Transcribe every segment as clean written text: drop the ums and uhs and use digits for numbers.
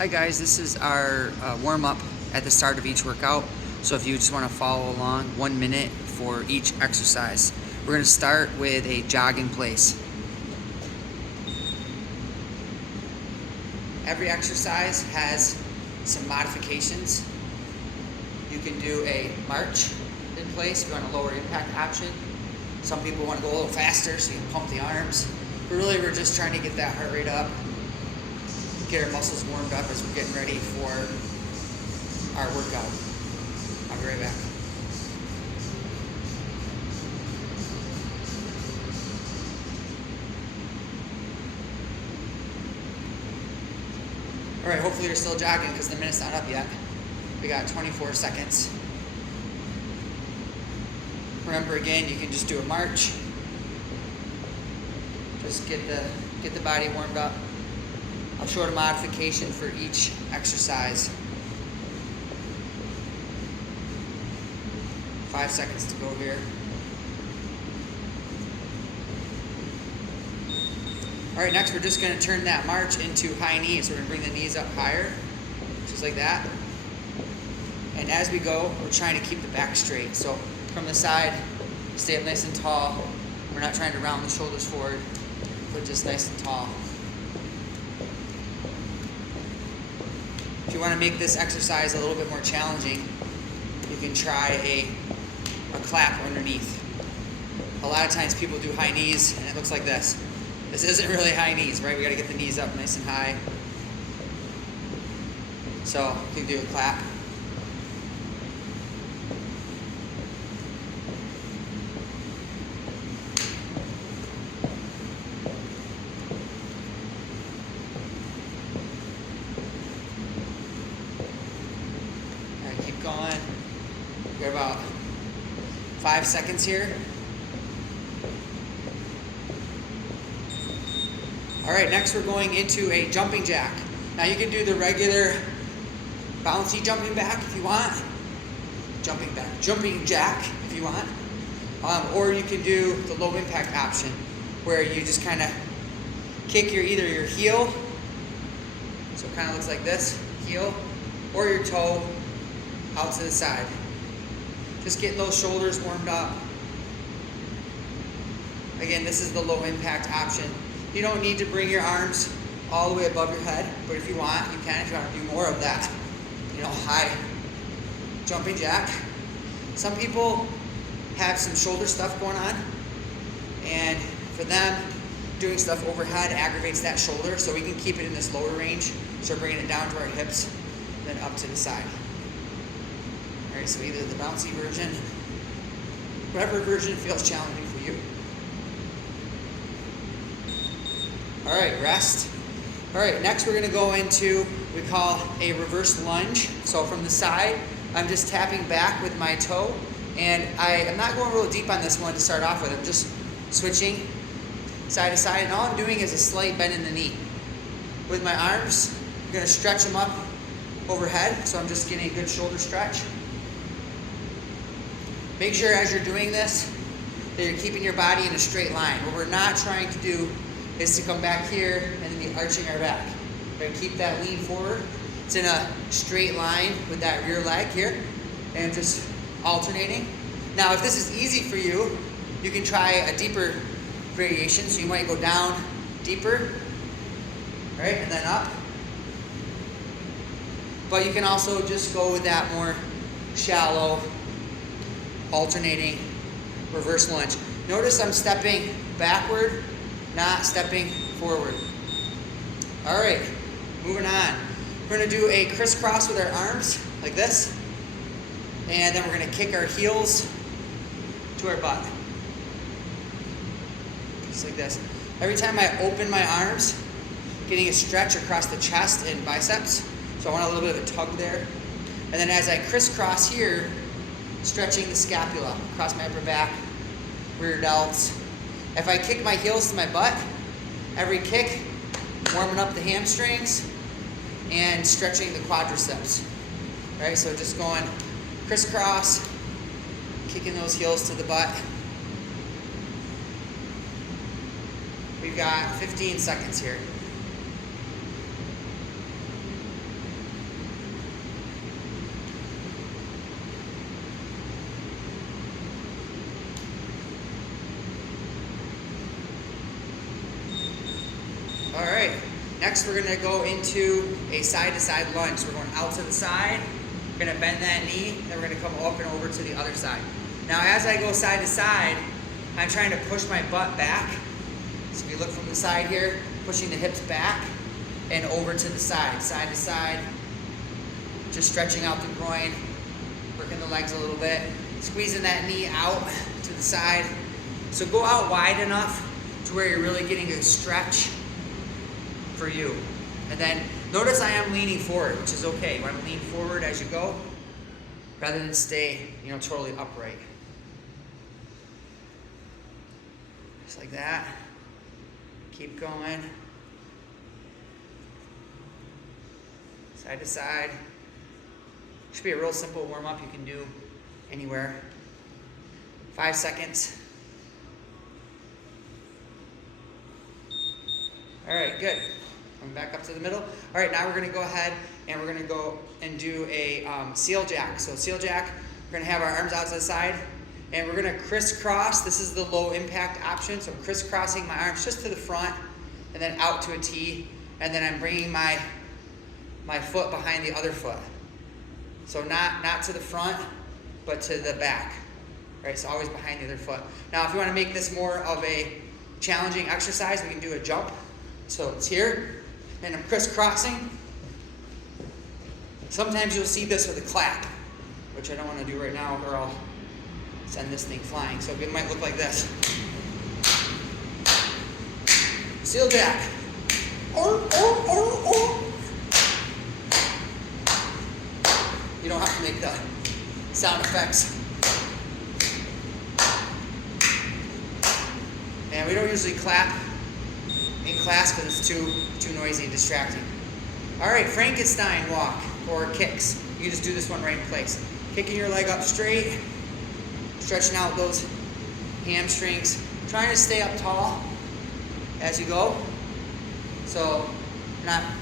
Hi guys, this is our warm-up at the start of each workout. So if you just want to follow along, 1 minute for each exercise. We're going to start with a jog in place. Every exercise has some modifications. You can do a march in place if you want a lower impact option. Some people want to go a little faster so you can pump the arms. But really we're just trying to get that heart rate up, get our muscles warmed up as we're getting ready for our workout. I'll be right back. All right, hopefully you're still jogging because the minute's not up yet. We got 24 seconds. Remember again, you can just do a march. Just get the body warmed up. I'll show a modification for each exercise. 5 seconds to go here. All right, next we're just going to turn that march into high knees. We're going to bring the knees up higher, just like that. And as we go, we're trying to keep the back straight. So from the side, stay up nice and tall. We're not trying to round the shoulders forward, but just nice and tall. If you want to make this exercise a little bit more challenging, you can try a clap underneath. A lot of times people do high knees and it looks like this. This isn't really high knees, right? We got to get the knees up nice and high. So you can do a clap. Keep going. We got about 5 seconds here. All right, next we're going into a jumping jack. Now you can do the regular bouncy jumping back if you want. Jumping jack if you want. Or you can do the low impact option where you just kind of kick either your heel, so it kind of looks like this, heel, or your toe out to the side. Just getting those shoulders warmed up. Again, this is the low impact option. You don't need to bring your arms all the way above your head, but if you want, you can. If you want to do more of that, high jumping jack. Some people have some shoulder stuff going on, and for them, doing stuff overhead aggravates that shoulder, so we can keep it in this lower range. So we're bringing it down to our hips, then up to the side. All right, so either the bouncy version, whatever version feels challenging for you. All right, rest. All right, next we're gonna go into we call a reverse lunge. So from the side, I'm just tapping back with my toe, and I am not going real deep on this one to start off with. I'm just switching side to side, and all I'm doing is a slight bend in the knee. With my arms, I'm gonna stretch them up overhead, so I'm just getting a good shoulder stretch. Make sure as you're doing this that you're keeping your body in a straight line. What we're not trying to do is to come back here and then be arching our back. We're gonna keep that lean forward. It's in a straight line with that rear leg here, and just alternating. Now, if this is easy for you, you can try a deeper variation. So you might go down deeper, right, and then up. But you can also just go with that more shallow, alternating reverse lunge. Notice I'm stepping backward, not stepping forward. All right, moving on. We're gonna do a crisscross with our arms, like this. And then we're gonna kick our heels to our butt. Just like this. Every time I open my arms, getting a stretch across the chest and biceps. So I want a little bit of a tug there. And then as I crisscross here, stretching the scapula across my upper back, rear delts. If I kick my heels to my butt, every kick, warming up the hamstrings and stretching the quadriceps. Right, so just going crisscross, kicking those heels to the butt. We've got 15 seconds here. All right, next we're gonna go into a side-to-side lunge. So we're going out to the side, we're gonna bend that knee, then we're gonna come up and over to the other side. Now as I go side to side, I'm trying to push my butt back. So if you look from the side here, pushing the hips back and over to the side, side to side, just stretching out the groin, working the legs a little bit, squeezing that knee out to the side. So go out wide enough to where you're really getting a stretch for you. And then notice I am leaning forward, which is okay. You want to lean forward as you go rather than stay, totally upright. Just like that. Keep going. Side to side. Should be a real simple warm-up you can do anywhere. 5 seconds. All right, good. Coming back up to the middle. All right, now we're gonna go ahead and we're gonna go and do a seal jack. So seal jack, we're gonna have our arms out to the side and we're gonna crisscross. This is the low impact option. So I'm crisscrossing my arms just to the front and then out to a T. And then I'm bringing my foot behind the other foot. So not to the front, but to the back. All right, so always behind the other foot. Now, if you wanna make this more of a challenging exercise, we can do a jump. So it's here, and I'm crisscrossing. Sometimes you'll see this with a clap, which I don't want to do right now or I'll send this thing flying. So it might look like this. Seal jack. You don't have to make the sound effects. And we don't usually clap in class because it's too noisy and distracting. All right, Frankenstein walk or kicks. You can just do this one right in place. Kicking your leg up straight, stretching out those hamstrings, trying to stay up tall as you go. So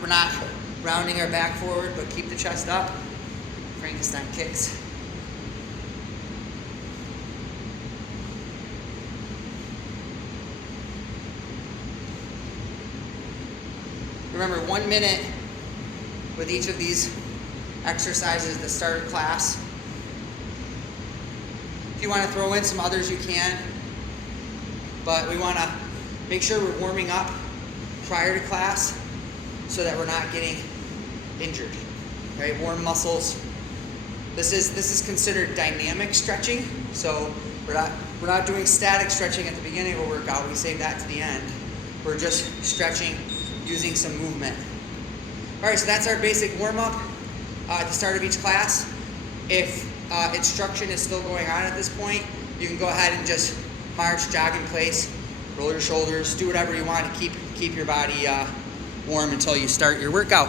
we're not rounding our back forward, but keep the chest up. Frankenstein kicks. Remember, 1 minute with each of these exercises at the start of class. If you want to throw in some others, you can. But we want to make sure we're warming up prior to class so that we're not getting injured. Right? Warm muscles. This is considered dynamic stretching. So we're not doing static stretching at the beginning of a workout. We save that to the end. We're just stretching using some movement. All right, so that's our basic warm-up at the start of each class. If instruction is still going on at this point, you can go ahead and just march, jog in place, roll your shoulders, do whatever you want to keep your body warm until you start your workout.